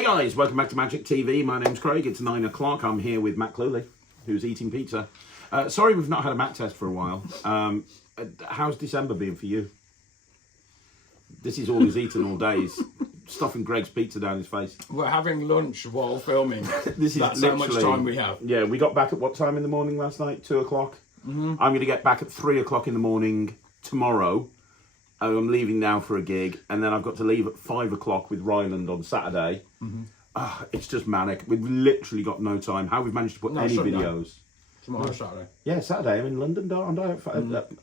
Hey guys, welcome back to Magic TV. My name's Craig. It's 9 o'clock. I'm here with Matt Cluley, who's eating pizza. Sorry we've not had a Mac test for a while. How's December been for you? This is all he's eaten all day. He's stuffing Greg's pizza down his face. We're having lunch while filming. That's how much time we have. Yeah, we got back at what time in the morning last night? 2 o'clock? I'm going to get back at 3 o'clock in the morning tomorrow. I'm leaving now for a gig, and then I've got to leave at 5 o'clock with Ryland on Saturday. It's just manic. We've literally got no time. How we've managed to put any videos. Tomorrow, Saturday. Yeah, Saturday. I'm in London, aren't I?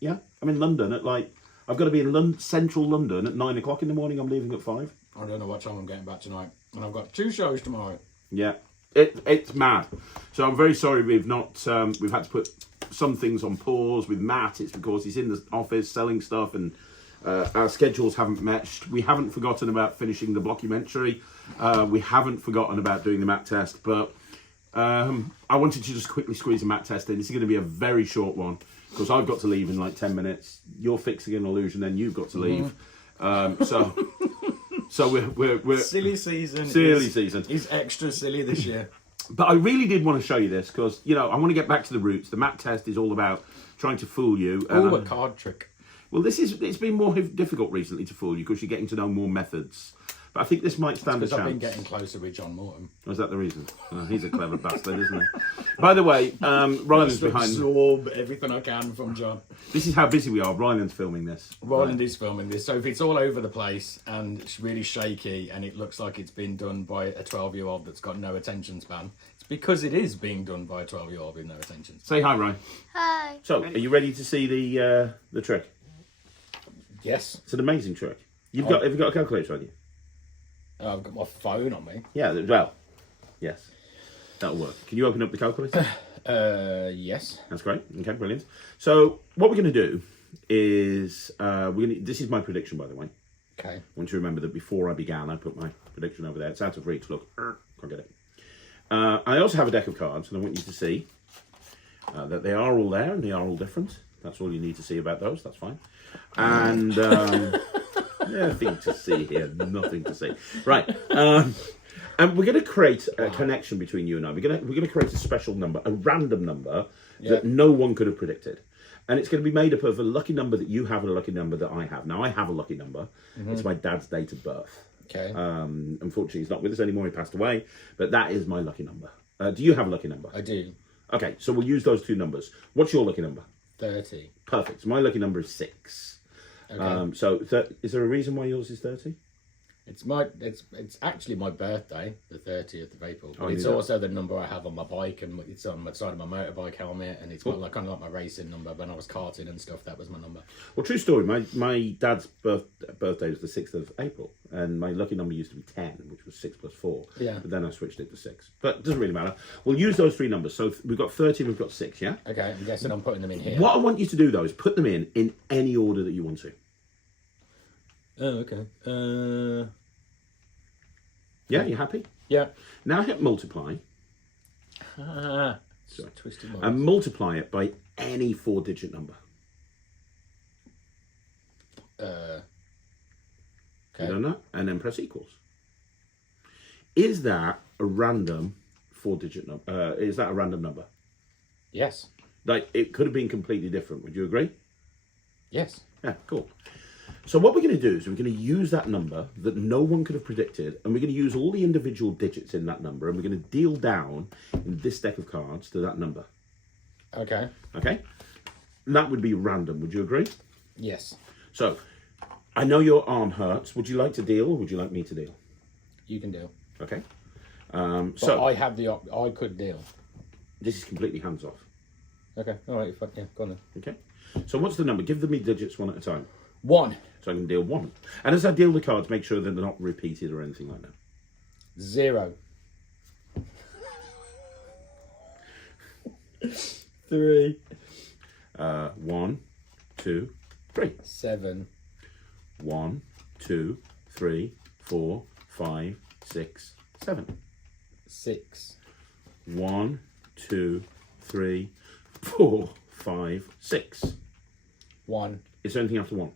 Yeah, I'm in London at I've got to be in central London at 9 o'clock in the morning. I'm leaving at 5. I don't know what time I'm getting back tonight. And I've got 2 shows tomorrow. Yeah, it's mad. So I'm very sorry we've not, we've had to put some things on pause with Matt. It's because he's in the office selling stuff and our schedules haven't matched. We haven't forgotten about finishing the blockumentary. We haven't forgotten about doing the Mac test, but I wanted to just quickly squeeze a Mac test in. This is going to be a very short one because I've got to leave in like 10 minutes. You're fixing an illusion, then you've got to leave. So we're silly season. Silly season. Is extra silly this year. But I really did want to show you this because, you know, I want to get back to the roots. The Mac test is all about trying to fool you. Oh, a card trick. Well, it's been more difficult recently to fool you because you're getting to know more methods. But I think this might stand a chance. Because I've been getting closer with John Morton. Was that the reason? Oh, he's a clever bastard, isn't he? By the way, Ryland's behind. Absorb everything I can from John. This is how busy we are. Ryland's filming this. Ryland is filming this. So if it's all over the place and it's really shaky and it looks like it's been done by a 12-year-old that's got no attention span, it's because it is being done by a 12-year-old with no attention span. Say hi, Ryan. Hi. So, are you ready to see the trick? Yes. It's an amazing trick. Have you got a calculator on you? I've got my phone on me. Yeah, well, yes. That'll work. Can you open up the calculator? Yes. That's great. Okay, brilliant. So, what we're going to do is, this is my prediction, by the way. Okay. I want you to remember that before I began, I put my prediction over there. It's out of reach. Look, can't get it. I also have a deck of cards, and I want you to see that they are all there, and they are all different. That's all you need to see about those. That's fine. And nothing to see here. Nothing to see. Right. And we're going to create a connection between you and I. We're going to create a special number, a random number that no one could have predicted. And it's going to be made up of a lucky number that you have and a lucky number that I have. Now, I have a lucky number. It's my dad's date of birth. Okay. Unfortunately, he's not with us anymore. He passed away. But that is my lucky number. Do you have a lucky number? I do. Okay, so we'll use those 2 numbers. What's your lucky number? 30. Perfect. So my lucky number is 6. Okay. So is there a reason why yours is 30? It's actually my birthday, the 30th of April. But I it's knew that. also the number I have on my bike, and it's on the side of my motorbike helmet, and it's kind of like my racing number. When I was karting and stuff, that was my number. Well, true story. My dad's birthday was the 6th of April, and my lucky number used to be 10, which was 6 plus 4. Yeah. But then I switched it to 6. But it doesn't really matter. We'll use those 3 numbers. So we've got 30 and we've got 6, yeah? Okay, I'm guessing I'm putting them in here. What I want you to do, though, is put them in any order that you want to. Oh, okay. Yeah, you happy? Yeah. Now hit multiply. Sorry. Twisted my And multiply it by any 4-digit number. Okay. You done that? And then press equals. Is that a random 4-digit number? Is that a random number? Yes. Like, it could have been completely different. Would you agree? Yes. Yeah, cool. So what we're going to do is we're going to use that number that no one could have predicted, and we're going to use all the individual digits in that number, and we're going to deal down in this deck of cards to that number. Okay. Okay? And that would be random. Would you agree? Yes. So, I know your arm hurts. Would you like to deal, or would you like me to deal? You can deal. Okay. But So I have I could deal. this is completely hands off. Okay. All right. Yeah. Go on then. Okay. So what's the number? Give me digits one at a time. 1. So I can deal 1. And as I deal the cards, make sure that they're not repeated or anything like that. 0. 3. 1, 2, 3. 7. 1, 2, 3, 4, 5, 6, 7. 6. 1, 2, 3, 4, 5, 6. 1. Is there anything after 1?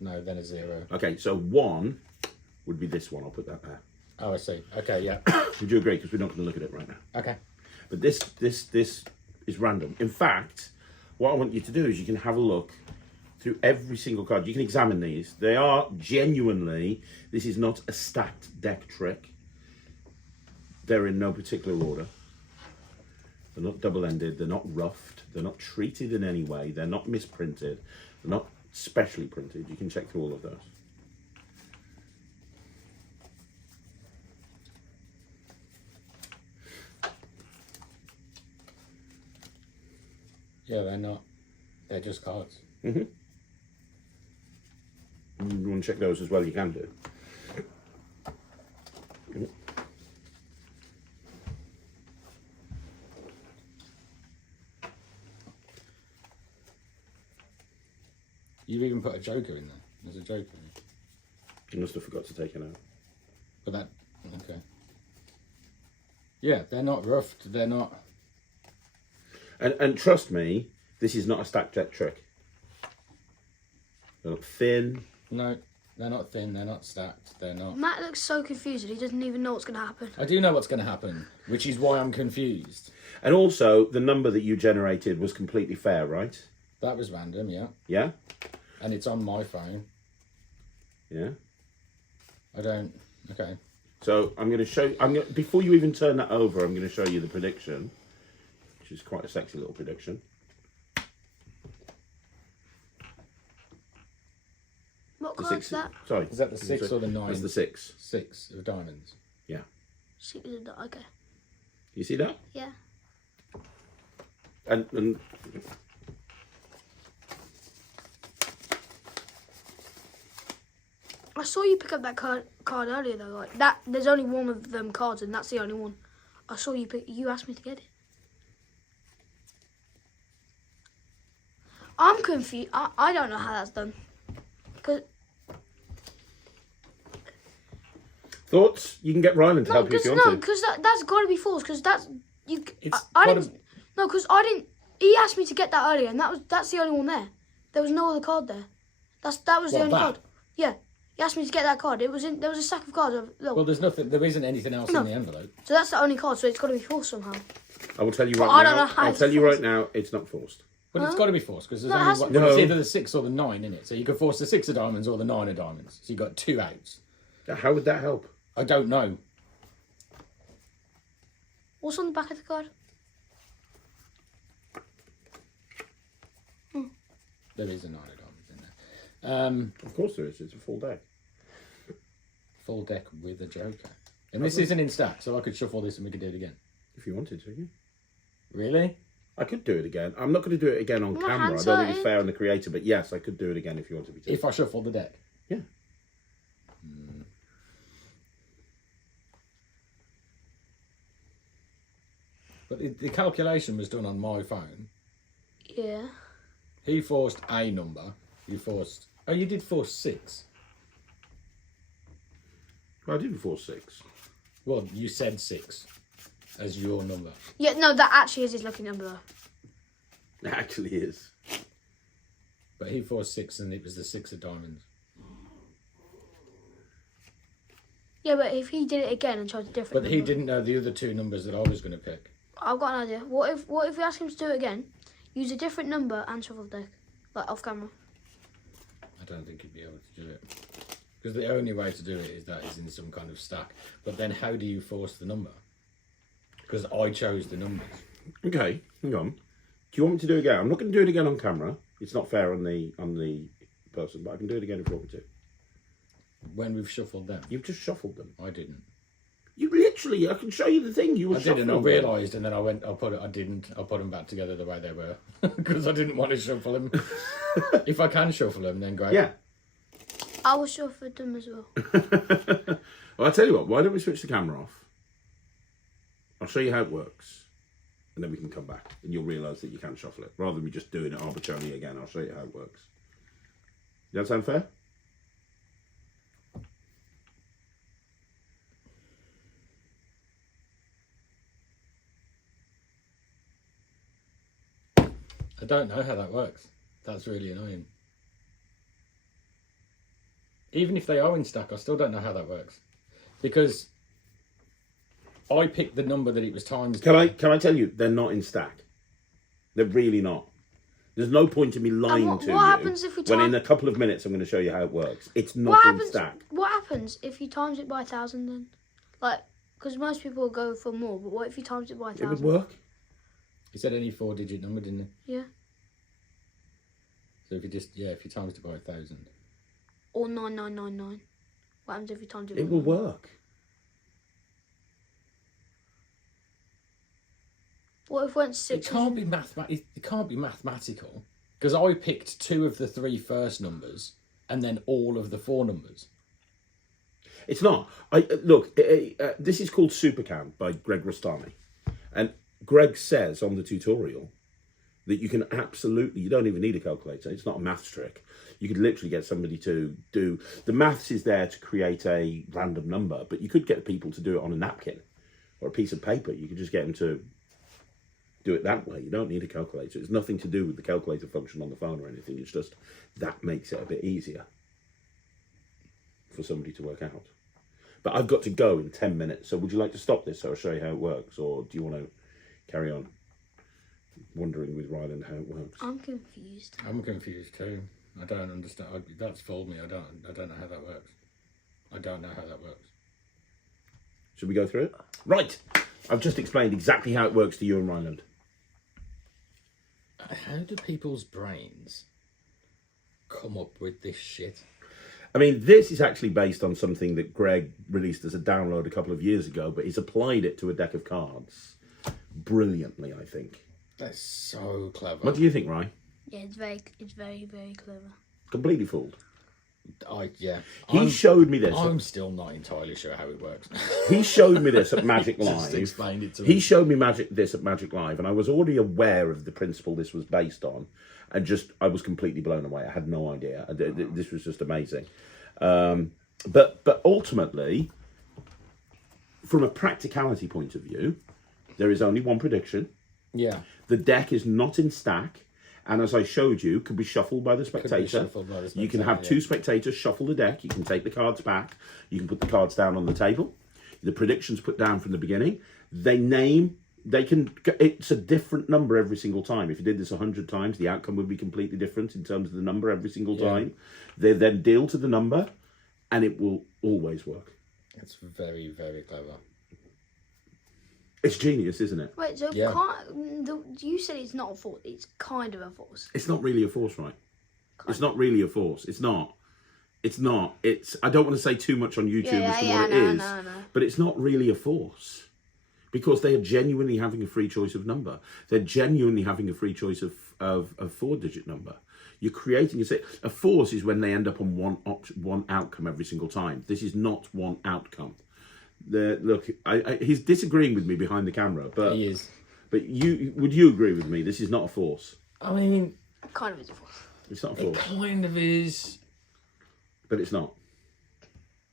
No, then a 0. Okay, so 1 would be this one. I'll put that there. Oh, I see. Okay, yeah. Would you agree? Because we're not going to look at it right now. Okay. But this is random. In fact, what I want you to do is you can have a look through every single card. You can examine these. They are genuinely, this is not a stacked deck trick. They're in no particular order. They're not double-ended. They're not roughed. They're not treated in any way. They're not misprinted. They're not specially printed. You can check through all of those. Yeah, they're not. They're just cards. Mm-hmm. You want to check those as well, you can do. You've even put a joker in there. There's a joker in there. You must have forgot to take it out. But that, okay. Yeah, they're not roughed. They're not. And trust me, this is not a stacked deck trick. They're not thin. No, they're not thin. They're not stacked. They're not. Matt looks so confused. He doesn't even know what's going to happen. I do know what's going to happen, which is why I'm confused. And also, the number that you generated was completely fair, right? That was random, yeah. Yeah? And it's on my phone. Yeah? I don't. Okay. So I'm going to show you, before you even turn that over, I'm going to show you the prediction, which is quite a sexy little prediction. What The card's six, that? sorry. Is that the 6 or the 9? That's the 6. 6 of diamonds. Yeah. Okay. You see that? Yeah. And I saw you pick up that card earlier though. Like that, there's only one of them cards, and that's the only one. I saw you pick. You asked me to get it. I'm confused. I don't know how that's done. Cause thoughts? You can get Ryland to help you if you want to. because that's got to be false. Because that's you. It's I gotta- didn't. No, because I didn't. He asked me to get that earlier, and that's the only one there. There was no other card there. That was the What, only that? card. Yeah. He asked me to get that card. There was a stack of cards. Look. Well, there's nothing. There isn't anything else No. in the envelope. So that's the only card. So it's got to be false somehow. I will tell you But right I don't now. know how I'll it's tell you forced. right now, it's not forced. But it's got to be forced because there's No, it only has one. to be. It's No. either the 6 or the 9 in it. So you could force the 6 of diamonds or the 9 of diamonds. So you got 2 outs. How would that help? I don't know. What's on the back of the card? There is a 9 of diamonds in there. Of course there is. It's a full deck. Full deck with a joker. And this isn't in stack, so I could shuffle this and we could do it again. If you wanted to, yeah. Really? I could do it again. I'm not going to do it again on My camera. I hand's don't think it's hurting. fair on the creator, but yes, I could do it again if you wanted me to. If I shuffle the deck. Yeah. But the calculation was done on my phone. Yeah. He forced a number. You forced... Oh, you did force 6. Well, I didn't force 6. Well, you said 6 as your number. Yeah. No, that actually is his lucky number though. It actually is. But he forced 6 and it was the 6 of diamonds. Yeah, but if he did it again and tried a different But he number, didn't know the other 2 numbers that I was going to pick. I've got an idea. What if we ask him to do it again? Use a different number and shuffle the deck, like off camera. I don't think he'd be able to do it. Because the only way to do it is that it's in some kind of stack. But then how do you force the number? Because I chose the numbers. Okay, hang on. Do you want me to do it again? I'm not going to do it again on camera. It's not fair on the person, but I can do it again if you want me to. When we've shuffled them. You've just shuffled them. I didn't. You literally, I can show you the thing. You were I did, shuffling and I them. realised, and then I didn't. I put them back together the way they were. Because I didn't want to shuffle them. If I can shuffle them, then great. Yeah. I will shuffle them as well. Well, I'll tell you what, why don't we switch the camera off? I'll show you how it works. And then we can come back and you'll realise that you can shuffle it. Rather than me just doing it arbitrarily again, I'll show you how it works. Does that sound fair? I don't know how that works. That's really annoying. Even if they are in stack, I still don't know how that works. Because I picked the number that it was times. Can I tell you, they're not in stack. They're really not. There's no point in me lying what to you. happens if we when time- in a couple of minutes I'm going to show you how it works. It's not in stack. What happens if you times it by 1,000 then? Like, because most people will go for more, but what if you times it by 1,000? It would work. He said any 4-digit number, didn't he? Yeah. So if you times it by 1,000. Or 9999. What happens if you times it by It will work. What if it went 6? It can't be mathematical because I picked 2 of the 3 first numbers and then all of the 4 numbers. It's not. Look, this is called SUPERCAN by Greg Rostami. And Greg says on the tutorial that you can absolutely, you don't even need a calculator. It's not a maths trick. You could literally get somebody to do, the maths is there to create a random number, but you could get people to do it on a napkin or a piece of paper. You could just get them to do it that way. You don't need a calculator. It's nothing to do with the calculator function on the phone or anything. It's just that makes it a bit easier for somebody to work out. But I've got to go in 10 minutes. So would you like to stop this so I'll show you how it works? Or do you want to carry on wondering with Ryland how it works? I'm confused. I'm confused too. I don't understand. That's fooled me. I don't know how that works. I don't know how that works. Should we go through it? Right. I've just explained exactly how it works to you and Ryland. How do people's brains come up with this shit? I mean, this is actually based on something that Greg released as a download a couple of years ago, but he's applied it to a deck of cards brilliantly, I think. That's so clever. What do you think, Ryan? Yeah, it's very, very clever. Completely fooled. He showed me this. I'm still not entirely sure how it works. He showed me this at Magic Live. Just explained it to He me. showed me this at Magic Live, and I was already aware of the principle this was based on, and I was completely blown away. I had no idea. This was just amazing. But ultimately, from a practicality point of view, there is only one prediction. Yeah. The deck is not in stack. And as I showed you, could be shuffled by the spectator. You can have 2 spectators shuffle the deck. You can take the cards back. You can put the cards down on the table. The predictions put down from the beginning. It's a different number every single time. If you did this 100 times, the outcome would be completely different in terms of the number every single time. They then deal to the number, and it will always work. It's very, very clever. It's genius, isn't it? Wait, so you said it's not a force. It's kind of a force. It's not really a force, right? It's not really a force. It's not. I don't want to say too much on YouTube as to what it is, but it's not really a force because they are genuinely having a free choice of number. They're genuinely having a free choice of 4-digit number. You're creating a force is when they end up on one outcome every single time. This is not one outcome. Look, he's disagreeing with me behind the camera, but he is. But would you agree with me? This is not a force. I mean, Kind of is a force. It's not a force. It kind of is. But it's not.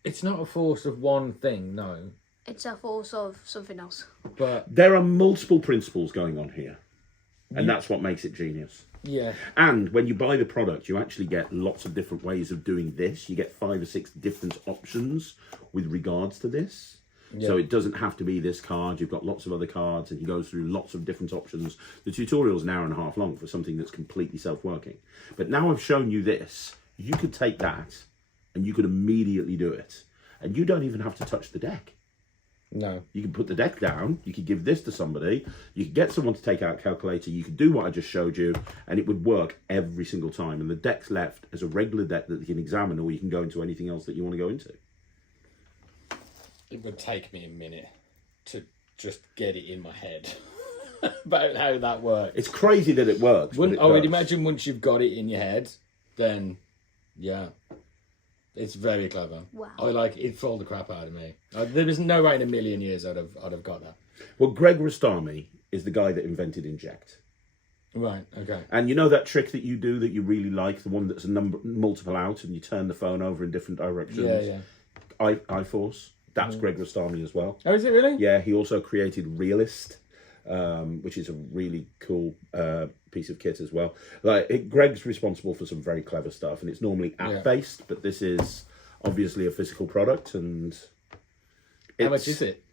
It's not a force of one thing, no. It's a force of something else. But there are multiple principles going on here, and that's what makes it genius. Yeah. And when you buy the product, you actually get lots of different ways of doing this. You get 5 or 6 different options with regards to this. Yeah. So it doesn't have to be this card. You've got lots of other cards, and he goes through lots of different options. The tutorial is an hour and a half long for something that's completely self-working. But now I've shown you this. You could take that, and you could immediately do it. And you don't even have to touch the deck. No. You can put the deck down, you could give this to somebody, you could get someone to take out a calculator, you could do what I just showed you, and it would work every single time. And the deck's left as a regular deck that you can examine, or you can go into anything else that you want to go into. It would take me a minute to just get it in my head about how that works. It's crazy that it works. I would imagine once you've got it in your head, then, yeah. It's very clever. Wow. It fooled the crap out of me. There was no way in a million years I'd have got that. Well, Greg Rostami is the guy that invented Inject. Right, okay. And you know that trick that you do that you really like, the one that's multiple out and you turn the phone over in different directions? Yeah. iForce. That's Greg Rostami as well. Oh, is it really? Yeah, he also created Realist, which is a really cool piece of kit as well. Greg's responsible for some very clever stuff, and it's normally app-based, but this is obviously a physical product. And how much is it?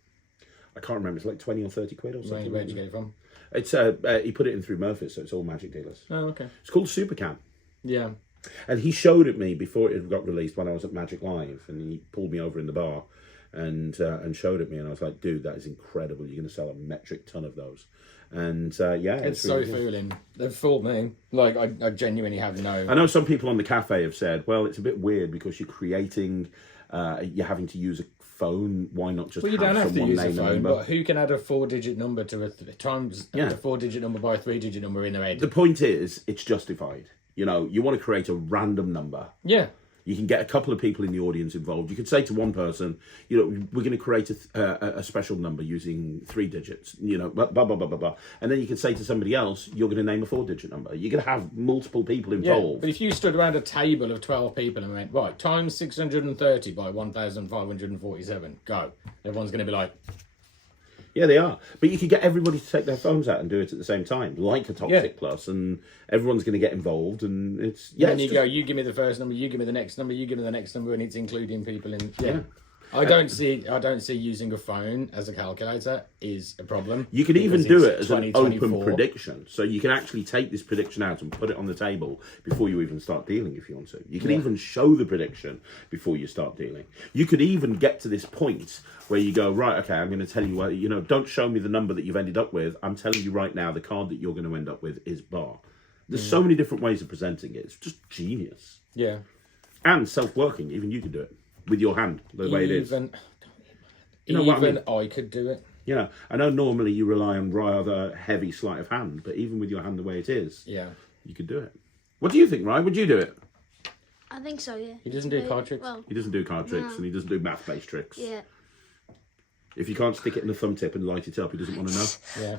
I can't remember. It's like 20 or 30 quid or something. Where'd you get it from? It's he put it in through Murphy's, so it's all magic dealers. Oh, okay. It's called SUPERCAN. Yeah. And he showed it me before it got released when I was at Magic Live, and he pulled me over in the bar and showed it me, and I was like, dude, that is incredible. You're going to sell a metric ton of those. And yeah, It's really so good. fooling. They've fooled me. Like, I genuinely have no... I know some people on the cafe have said, well, it's a bit weird because you're creating, you're having to use a phone. Why not just Well, you have don't have to someone use a name phone, number? but who can add a 4-digit number to a Yeah. 4-digit number by a 3-digit number in their head? The point is, it's justified. You know, you want to create a random number. Yeah. You can get a couple of people in the audience involved. You could say to one person, you know, we're going to create a special number using 3 digits, you know, blah, blah, blah, blah, blah. And then you can say to somebody else, you're going to name a 4-digit number. You're going to have multiple people Yeah, involved. but if you stood around a table of 12 people and went, right, times 630 by 1,547, go. Everyone's going to be like... Yeah, they are. But you could get everybody to take their phones out and do it at the same time, like a Toxic Plus, and everyone's going to get involved. And it's Then you go, you give me the first number, you give me the next number, you give me the next number, and it's including people in. Yeah. I don't see using a phone as a calculator is a problem. You could even because do it's it as an 2024. open prediction. So you can actually take this prediction out and put it on the table before you even start dealing if you want to. You can even show the prediction before you start dealing. You could even get to this point where you go, right, okay, I'm going to tell you what, you know, don't show me the number that you've ended up with. I'm telling you right now, the card that you're going to end up with is bar. There's so many different ways of presenting it. It's just genius. Yeah. And self-working. Even you could do it with your hand, the way it is. You know what I mean? I could do it. You know, I know normally you rely on rather heavy sleight of hand, but even with your hand the way it is, Yeah. you could do it. What do you think, Ryan? Would you do it? I think so, yeah. He doesn't do card tricks? Well, He doesn't do card tricks and he doesn't do math-based tricks. yeah. If you can't stick it in the thumb tip and light it up, he doesn't want to know. Yeah.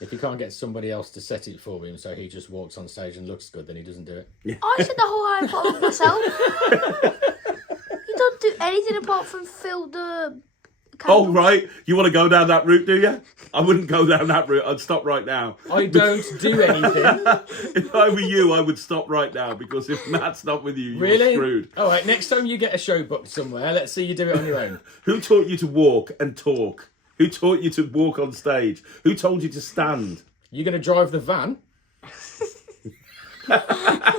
If he can't get somebody else to set it for him, so he just walks on stage and looks good, then he doesn't do it. I said the whole Harry Potter myself. You don't do anything apart from fill the Oh, right. You want to go down that route, do you? I wouldn't go down that route. I'd stop right now. I don't do anything. If I were you, I would stop right now, because if Matt's not with you, you're Really? screwed. All right, next time you get a show booked somewhere, let's see you do it on your own. Who taught you to walk and talk? Who taught you to walk on stage? Who told you to stand? You're going to drive the van?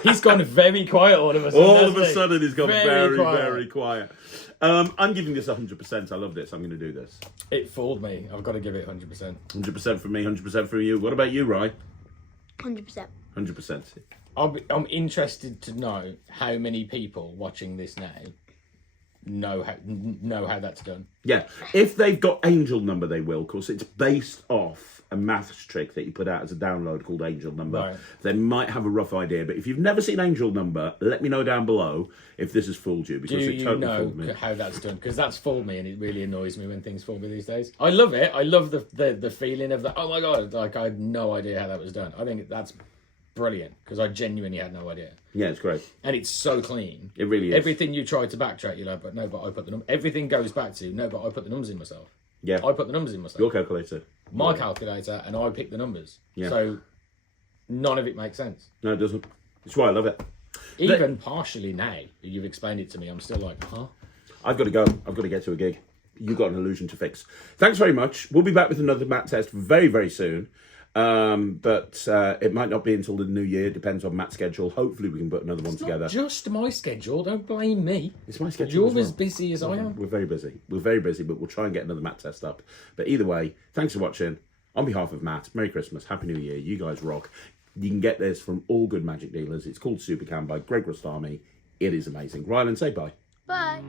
He's gone very quiet all of a sudden. All of hasn't a he? sudden, he's gone Very very, quiet. very quiet. I'm giving this 100%. I love this. I'm going to do this. It fooled me. I've got to give it 100%. 100% from me, 100% from you. What about you, Ryan? 100%. 100%. I'm interested to know how many people watching this now know how that's done. Yeah. If they've got Angel Number, they will. Of course, it's based off a maths trick that you put out as a download called Angel Number. Right. They might have a rough idea, but if you've never seen Angel Number, let me know down below if this has fooled you, because Do it you totally know fooled me. how that's done? Because that's fooled me, and it really annoys me when things fool me these days. I love it. I love the feeling of that. Oh my god! Like, I had no idea how that was done. I think that's brilliant, because I genuinely had no idea. Yeah, it's great. And it's so clean. It really is. Everything you try to backtrack, you're like, but no, but I put the numbers. Everything goes back to no, but I put the numbers in myself. Yeah. I put the numbers in myself. Your calculator. My calculator, and I pick the numbers. Yeah. So none of it makes sense. No, it doesn't. That's why I love it. Even partially now, you've explained it to me, I'm still like, huh? I've got to go. I've got to get to a gig. You've got an illusion to fix. Thanks very much. We'll be back with another Matt test very, very soon. But it might not be until the new year. Depends on Matt's schedule. Hopefully we can put another one together. Not just my schedule. Don't blame me. It's my schedule. You're as well. as busy as I am. We're very busy. We're very busy, but we'll try and get another Matt test up. But either way, thanks for watching. On behalf of Matt, Merry Christmas, Happy New Year. You guys rock. You can get this from all good magic dealers. It's called SUPERCAN by Greg Rostami. It is amazing. Ryland, say bye. Bye.